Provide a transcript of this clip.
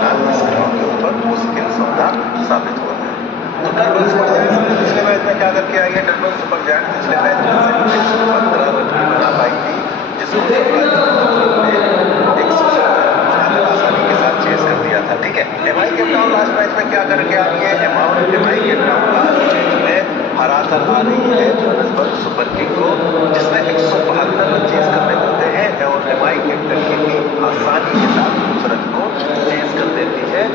करना स्क्रीन के ऊपर मुश्किल सौदा साबित हुआ है। तो डरबन सुपर जायंट्स पिछले मैच में क्या करके आई है? डरबन सुपर जायंट्स पिछले मैच में सिर्फ 115 रन ही बना पाई थी, जिसको आसानी के साथ चेस कर दिया था। ठीक है, MI Cape Town last match में क्या करके आ रही है? MI Cape Town last match में हरा कर आ रही है जोहान्सबर्ग सुपर किंग को, जिसमें 172 रन चेस करने होते हैं और एमआई केप टाउन की टीम आसानी के साथ उस रन को चेस कर देती है